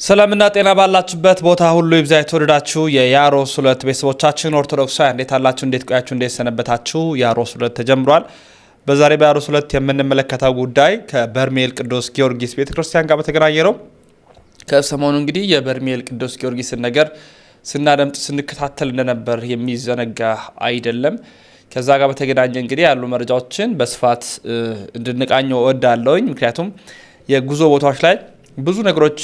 ሰላምና ጤና ባላችሁበት ቦታ ሁሉ ይብዛ የተወደዳችሁ የያሮስ ሁለት ቤተሰቦቻችን ኦርቶዶክሳውያን እንዴት አላችሁ? እንዴት ቆያችሁ? እንዴት ሰነበታችሁ? ያሮስ ሁለት ተጀምሯል። በዛሬ በያሮስ ሁለት የምንመለከተው ጉዳይ ከበርሜል ቅዱስ ጊዮርጊስ ቤተክርስቲያን ጋር በተገናኘ ነው። ከሰሞኑ እንግዲህ የበርሜል ቅዱስ ጊዮርጊስን ነገር ስናደምጥ ስንከታተል እንደነበር የሚዘነጋ አይደለም። ከዛ ጋር በተገናኘ እንግዲህ ያሉ መረጃዎችን በስፋት እንድንቃኘው እወዳለሁኝ። ምክንያቱም የጉዞ ቦታዎች ላይ ብዙ ነገሮች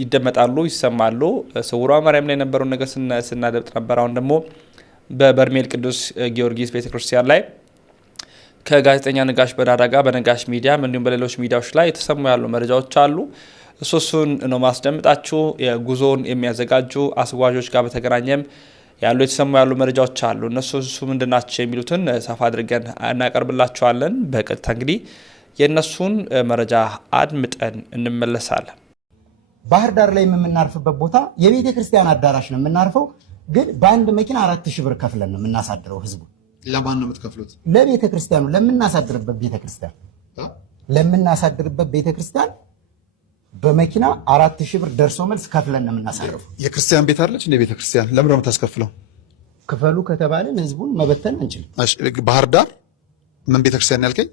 ይደመጣሉ፣ ይሰማሉ። ስውሯ ማርያም ላይ የነበረው ነገር ስናደምጥ ነበር። አሁን ደግሞ በበርሜል ቅዱስ ጊዮርጊስ ቤተክርስቲያን ላይ ከጋዜጠኛ ነጋሽ በዳዳ ጋር በነጋሽ ሚዲያ እንዲሁም በሌሎች ሚዲያዎች ላይ የተሰሙ ያሉ መረጃዎች አሉ። እሱን ነው ማስደምጣችሁ። የጉዞውን የሚያዘጋጁ አስጓዦች ጋር በተገናኘም ያሉ የተሰሙ ያሉ መረጃዎች አሉ። እነሱ ምንድናቸው የሚሉትን ሰፋ አድርገን እናቀርብላችኋለን። በቀጥታ እንግዲህ የነሱን መረጃ አድምጠን እንመለሳለን። ባህር ዳር ላይ የምናርፍበት ቦታ የቤተ ክርስቲያን አዳራሽ ነው የምናርፈው። ግን በአንድ መኪና 4000 ብር ከፍለን ነው የምናሳድረው ህዝቡ። ለማን ነው የምትከፍሉት? ለቤተ ክርስቲያኑ ለምናሳድርበት ቤተ ክርስቲያን በመኪና 4000 ብር ደርሶ መልስ ከፍለን ነው የምናሳርፈው። የክርስቲያን ቤት አለች እንደ ቤተ ክርስቲያን ለምን ነው የምታስከፍለው? ክፈሉ ከተባለን ህዝቡን መበተን እንችላለን። ባህር ዳር ምን ቤተ ክርስቲያን ያልከኝ?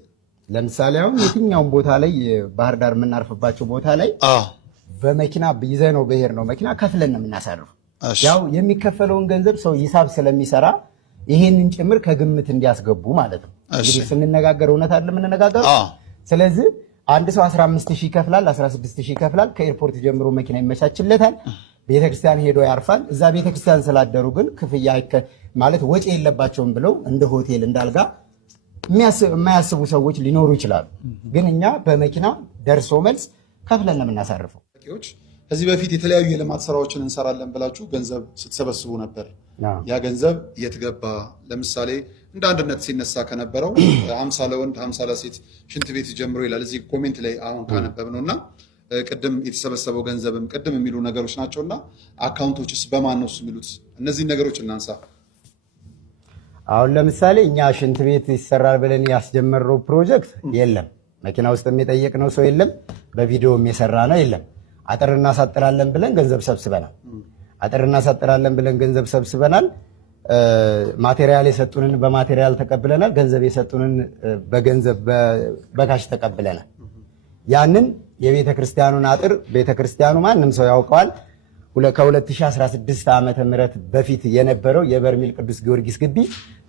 ለምሳሌ አሁን የትኛውን ቦታ ላይ ባህር ዳር የምናርፍባቸው ቦታ ላይ በመኪና ይዘነው በሄር ነው መኪና ከፍለን ነው የምናሳርፈው። ያው የሚከፈለውን ገንዘብ ሰው ሂሳብ ስለሚሰራ ይሄንን ጭምር ከግምት እንዲያስገቡ ማለት ነው። እንግዲህ ስንነጋገር እውነት አይደለም የምንነጋገረው። ስለዚህ አንድ ሰው 15000 ይከፍላል፣ 16000 ይከፍላል። ከኤርፖርት ጀምሮ መኪና ይመቻችለታል። ቤተክርስቲያን ሄዶ ያርፋል። እዛ ቤተክርስቲያን ስላደሩ ግን ክፍያ ማለት ወጪ የለባቸውም ብለው እንደ ሆቴል እንዳልጋ የማያስቡ ሰዎች ሊኖሩ ይችላሉ። ግን እኛ በመኪና ደርሶ መልስ ከፍለን ነው የምናሳርፈው። ከዚህ በፊት የተለያዩ የልማት ስራዎችን እንሰራለን ብላችሁ ገንዘብ ስትሰበስቡ ነበር። ያ ገንዘብ የት ገባ? ለምሳሌ እንደ አንድነት ሲነሳ ከነበረው 50 ለወንድ 50 ለሴት ሽንት ቤት ጀምሮ ይላል እዚህ ኮሜንት ላይ አሁን ካነበብ ነውና ቅድም የተሰበሰበው ገንዘብም ቅድም የሚሉ ነገሮች ናቸውና አካውንቶችስ በማን ነው የሚሉት? እነዚህ ነገሮች እናንሳ። አሁን ለምሳሌ እኛ ሽንት ቤት ይሰራል ብለን ያስጀመረው ፕሮጀክት የለም። መኪና ውስጥ የሚጠየቅነው ሰው የለም። በቪዲዮም የሰራ ነው የለም። አጥር እናሳጥራለን ብለን ገንዘብ ሰብስበናል። ማቴሪያል የሰጡንን በማቴሪያል ተቀብለናል። ገንዘብ የሰጡንን በገንዘብ በካሽ ተቀብለናል። ያንን የቤተ ክርስቲያኑን አጥር ቤተ ክርስቲያኑ ማንም ሰው ያውቀዋል። ከ2016 ዓመተ ምህረት በፊት የነበረው የበርሜል ቅዱስ ጊዮርጊስ ግቢ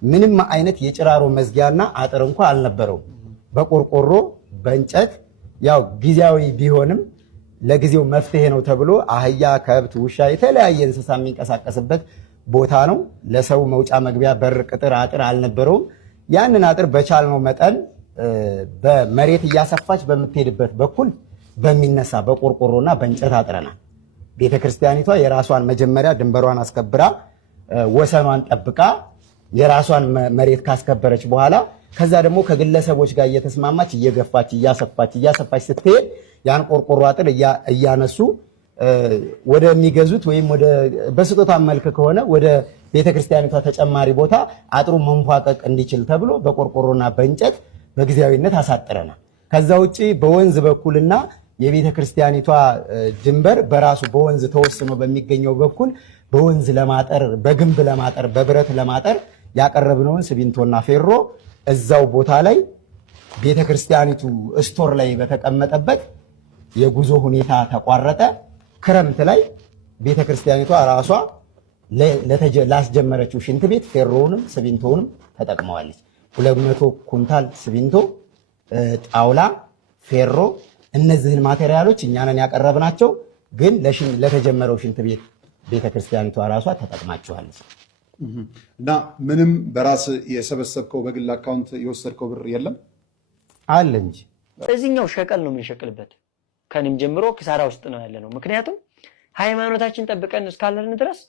ምንም አይነት የጭራሮ መዝጊያና አጥር እንኳን አልነበረው። በቆርቆሮ በእንጨት ያው ጊዜያዊ ቢሆንም ለጊዜው መፍትሄ ነው ተብሎ አህያ፣ ከብት፣ ውሻ የተለያየ እንስሳ የሚንቀሳቀስበት ቦታ ነው። ለሰው መውጫ መግቢያ በር፣ ቅጥር፣ አጥር አልነበረውም። ያንን አጥር በቻልነው መጠን በመሬት እያሰፋች በምትሄድበት በኩል በሚነሳ በቆርቆሮና በእንጨት አጥረናል። ቤተክርስቲያኒቷ የራሷን መጀመሪያ ድንበሯን አስከብራ ወሰኗን ጠብቃ የራሷን መሬት ካስከበረች በኋላ ከዛ ደግሞ ከግለሰቦች ጋር እየተስማማች እየገፋች እያሰፋች ስትሄድ ያን ቆርቆሮ አጥር እያነሱ ወደሚገዙት ወይም ወደ በስጦታ መልክ ከሆነ ወደ ቤተክርስቲያኒቷ ተጨማሪ ቦታ አጥሩ መንፏቀቅ እንዲችል ተብሎ በቆርቆሮና በእንጨት በጊዜያዊነት አሳጥረናል። ከዛ ውጪ በወንዝ በኩልና የቤተ ክርስቲያኒቷ ድንበር በራሱ በወንዝ ተወስኖ በሚገኘው በኩል በወንዝ ለማጠር በግንብ ለማጠር በብረት ለማጠር ያቀረብነውን ሲሚንቶና ፌሮ እዛው ቦታ ላይ ቤተ ክርስቲያኒቱ ስቶር ላይ በተቀመጠበት የጉዞ ሁኔታ ተቋረጠ። ክረምት ላይ ቤተ ክርስቲያኒቷ ራሷ ላስጀመረችው ሽንት ቤት ፌሮውንም ሲሚንቶውንም ተጠቅመዋለች። 200 ኩንታል ሲሚንቶ፣ ጣውላ፣ ፌሮ እነዚህን ማቴሪያሎች እኛ ነን ያቀረብናቸው። ግን ለተጀመረው ሽንት ቤት ቤተክርስቲያኒቷ ራሷ ተጠቅማቸዋለች። እና ምንም በራስ የሰበሰብከው በግል አካውንት የወሰድከው ብር የለም አለ እንጂ እዚህኛው ሸቀል ነው የምንሸቅልበት። ከኔም ጀምሮ ኪሳራ ውስጥ ነው ያለነው። ምክንያቱም ሃይማኖታችን ጠብቀን እስካለን ድረስ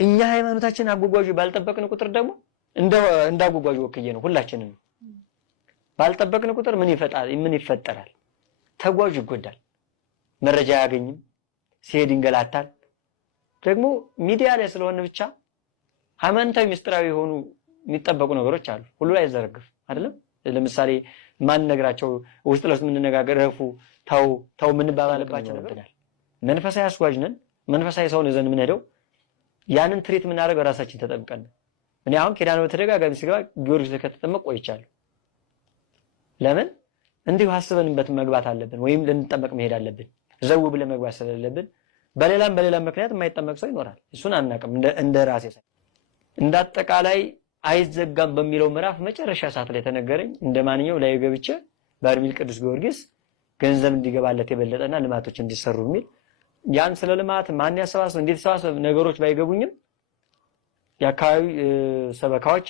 እኛ ሃይማኖታችን አጓጓዥ ባልጠበቅን ቁጥር ደግሞ እንዳጓጓዥ ወክዬ ነው ሁላችንም ባልጠበቅን ቁጥር ምን ይፈጠራል? ተጓዥ ይጎዳል፣ መረጃ አያገኝም፣ ሲሄድ ይንገላታል። ደግሞ ሚዲያ ላይ ስለሆነ ብቻ ሃይማኖታዊ ምስጢራዊ የሆኑ የሚጠበቁ ነገሮች አሉ። ሁሉ ላይ ዘረግፍ አይደለም። ለምሳሌ ማን ነግራቸው ውስጥ ለውስጥ ምን ነጋገር ረፉ ታው ምን ባባለባቸው ነበር። መንፈሳዊ አስጓዥ ነን። መንፈሳዊ ሰውን ይዘን የምንሄደው ያንን ትሪት የምናደርገው ራሳችን ተጠምቀን። እኔ አሁን ኪዳነ ምሕረት ተደጋጋሚ ስገባ ጊዮርጊስ ከተጠመቅ ቆይቻለሁ። ለምን እንዲሁ አስበንበት መግባት አለብን፣ ወይም ልንጠመቅ መሄድ አለብን። ዘው ብለን መግባት ስለሌለብን በሌላም ምክንያት የማይጠመቅ ሰው ይኖራል። እሱን አናውቅም። እንደ ራሴ እንዳጠቃላይ አይዘጋም በሚለው ምዕራፍ መጨረሻ ሰዓት ላይ ተነገረኝ። እንደማንኛው ላይ ገብቼ በርሜል ቅዱስ ጊዮርጊስ ገንዘብ እንዲገባለት የበለጠና ልማቶች እንዲሰሩ የሚል ያን ስለ ልማት ማን ያሰባሰብ እንዴት ተሰባሰብ ነገሮች ባይገቡኝም የአካባቢ ሰበካዎች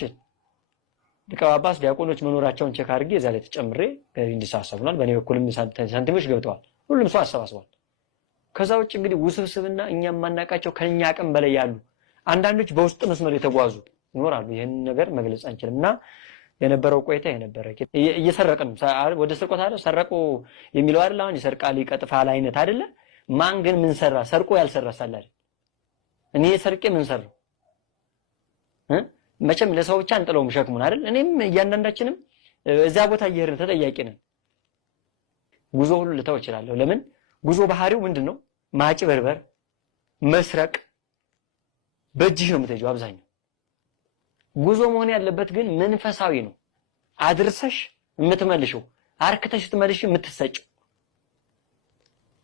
ሊቀ ጳጳስ ዲያቆኖች መኖራቸውን ቼክ አድርጌ እዛ ላይ ተጨምሬ እንዲሳሰቡናል። በእኔ በኩልም ሳንቲሞች ገብተዋል። ሁሉም ሰው አሰባስቧል። ከዛ ውጭ እንግዲህ ውስብስብና እኛም ማናቃቸው ከኛ አቅም በላይ ያሉ አንዳንዶች በውስጥ መስመር የተጓዙ ይኖራሉ። ይሄን ነገር መግለጽ አንችልም እና የነበረው ቆይታ የነበረ እየሰረቅን ወደ ስርቆት አይደል ሰረቁ የሚለው አይደል አሁን ይሰርቃል ይቀጥፋል አይነት አይደለ። ማን ግን ምን ሰራ? ሰርቆ ያልሰራ ሳላል እኔ ሰርቄ ምን ሰራው? መቼም ለሰው ብቻ አንጥለውም ሸክሙን አይደል። እኔም እያንዳንዳችንም እዛ ቦታ እየሄድን ተጠያቂ ነን። ጉዞ ሁሉ ልተው እችላለሁ። ለምን ጉዞ ባህሪው ምንድነው? ማጭበርበር፣ መስረቅ፣ በእጅህ ነው የምትሄጂው አብዛኛው። ጉዞ መሆን ያለበት ግን መንፈሳዊ ነው። አድርሰሽ የምትመልሽው አርክተሽ ስትመልሽ የምትሰጪው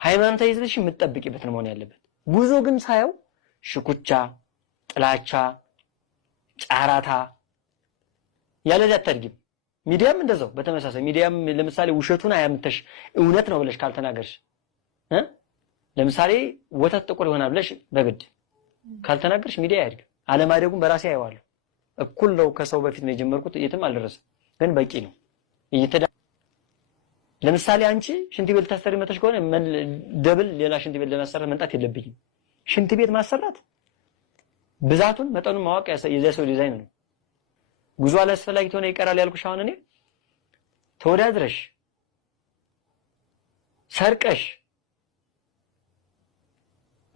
ሃይማኖታዊ ይዘሽ የምትጠብቂበት ነው መሆን ያለበት። ጉዞ ግን ሳየው ሽኩቻ፣ ጥላቻ፣ ጫራታ ያለዛ አታድጊም። ሚዲያም እንደዛው በተመሳሳይ ሚዲያም ለምሳሌ ውሸቱን አያምተሽ እውነት ነው ብለሽ ካልተናገርሽ ለምሳሌ ወተት ጥቁር ይሆናል ብለሽ በግድ ካልተናገርሽ ሚዲያ አያድግም። አለማደጉን በራሴ አየዋለሁ። እኩል ነው ከሰው በፊት ነው የጀመርኩት። የትም አልደረሰም ግን በቂ ነው። ለምሳሌ አንቺ ሽንት ቤት ታሰሪ መተሽ ከሆነ ደብል ሌላ ሽንት ቤት ለማሰራት መምጣት የለብኝም። ሽንት ቤት ማሰራት ብዛቱን መጠኑን ማወቅ የሰው ዲዛይን ነው። ጉዞ አላስፈላጊ ሆነ ይቀራል ያልኩሽ አሁን እኔ ተወዳድረሽ ሰርቀሽ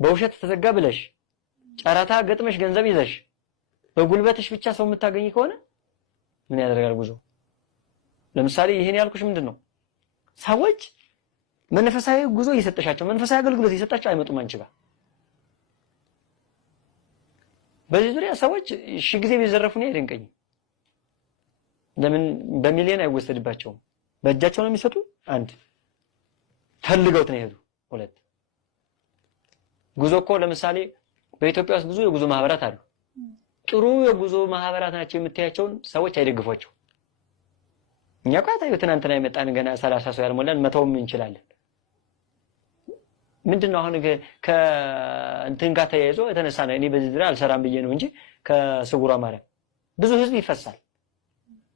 በውሸት ተዘጋ ብለሽ ጨረታ ገጥመሽ ገንዘብ ይዘሽ በጉልበትሽ ብቻ ሰው የምታገኝ ከሆነ ምን ያደርጋል ጉዞ? ለምሳሌ ይሄን ያልኩሽ ምንድነው ሰዎች መንፈሳዊ ጉዞ እየሰጠሻቸው መንፈሳዊ አገልግሎት እየሰጣቸው አይመጡም አንቺ ጋር። በዚህ ዙሪያ ሰዎች ሺህ ጊዜ ቢዘረፉ ነው አይደንቀኝም። ለምን በሚሊዮን አይወሰድባቸውም? በእጃቸው ነው የሚሰጡ። አንድ ፈልገውት ነው ይሄዱ። ሁለት ጉዞ እኮ ለምሳሌ በኢትዮጵያ ውስጥ ብዙ የጉዞ ማህበራት አሉ። ጥሩ የጉዞ ማህበራት ናቸው የምታያቸውን ሰዎች አይደግፏቸው። እኛ ቋታዩ ትናንትና የመጣን ገና 30 ሰው ያልሞላን መተውም እንችላለን። ምንድነው አሁን ከእንትን ጋር ተያይዞ የተነሳ ነው። እኔ በዚህ ዙሪያ አልሰራም ብዬ ነው እንጂ ከስጉራ ማርያም ብዙ ህዝብ ይፈሳል።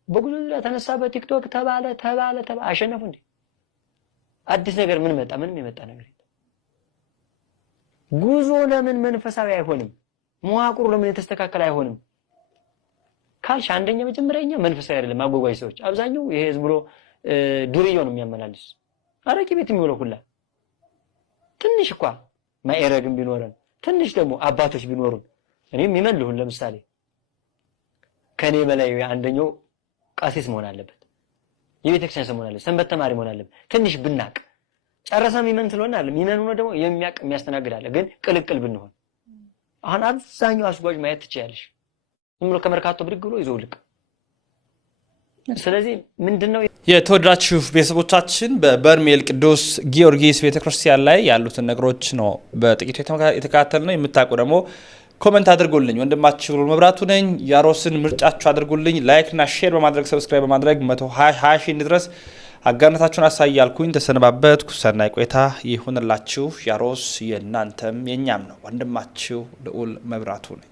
በጉዞ ዙሪያ ተነሳ፣ በቲክቶክ ተባለ አሸነፉ እንዴ? አዲስ ነገር ምን መጣ? ምንም የመጣ ነገር የለም። ጉዞ ለምን መንፈሳዊ አይሆንም? መዋቅሩ ለምን የተስተካከለ አይሆንም ካልሽ አንደኛ መጀመሪያኛ መንፈሳዊ አይደለም። አጓጓዥ ሰዎች አብዛኛው ይሄ ዝም ብሎ ዱርዬው ነው የሚያመላልስ። አረቂ ቤት የሚውለው ሁላ ትንሽ እንኳን ማይረግም ቢኖረን ትንሽ ደግሞ አባቶች ቢኖሩን እኔም ይመልሁን ለምሳሌ ከኔ በላይ አንደኛው ቃሲስ መሆን አለበት፣ የቤተክርስቲያን ሰው መሆን አለበት፣ ሰንበት ተማሪ መሆን አለበት። ትንሽ ብናቅ ጨረሰም ይመን ስለሆነ አይደለም ይመን ነው ደግሞ የሚያቅ የሚያስተናግድ አለ። ግን ቅልቅል ብንሆን አሁን አብዛኛው አስጓዥ ማየት ትችያለሽ ዝም ብሎ ከመርካቶ ብድግ ብሎ ይዞልቅ። ስለዚህ ምንድነው የተወደዳችሁ ቤተሰቦቻችን በበርሜል ቅዱስ ጊዮርጊስ ቤተክርስቲያን ላይ ያሉትን ነገሮች ነው በጥቂቱ የተከታተልነው። የምታውቁ ደግሞ ኮሜንት አድርጉልኝ። ወንድማችሁ መብራቱ ነኝ። ያሮስን ምርጫችሁ አድርጉልኝ። ላይክ እና ሼር በማድረግ ሰብስክራይብ በማድረግ 120 ሺህ እንድረስ አጋርነታችሁን አሳያልኩኝ። ተሰነባበትኩ። ሰናይ ቆይታ ይሁንላችሁ። ያሮስ የእናንተም የኛም ነው። ወንድማችሁ ልዑል መብራቱ ነኝ።